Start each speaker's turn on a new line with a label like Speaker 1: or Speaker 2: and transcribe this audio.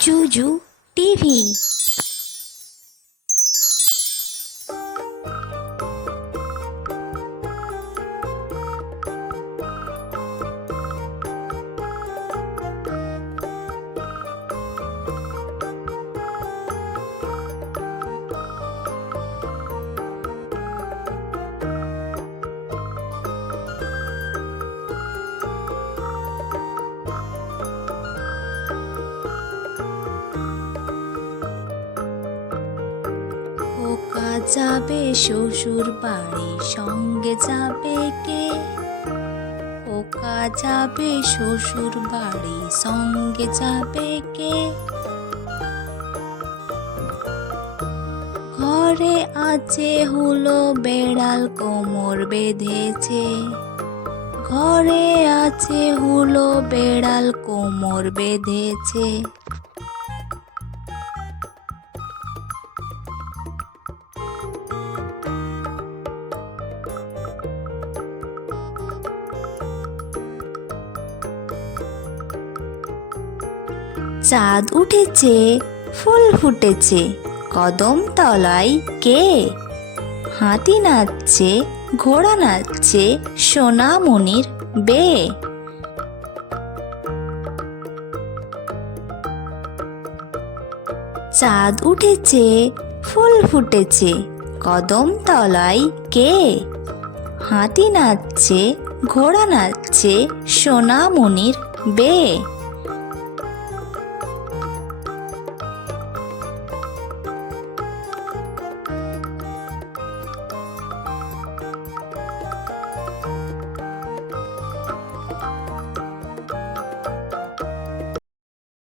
Speaker 1: Juju TV. যাবে শ্বশুর বাড়ি, সঙ্গে যাবে কে? খোকা যাবে শ্বশুর বাড়ি, সঙ্গে যাবে কে? ঘরে আছে হলো বেড়াল কোমর বেঁধেছে। ঘরে আছে হলো বেড়াল কোমর বেঁধেছে। চাঁদ উঠেছে, ফুল ফুটেছে, কদম তলায় কে? হাতি নাচছে, ঘোড়া নাচছে, সোনামণির বে। চাঁদ উঠেছে, ফুল ফুটেছে, কদম তলায় কে? হাতি নাচছে, ঘোড়া নাচছে, সোনামণির বে।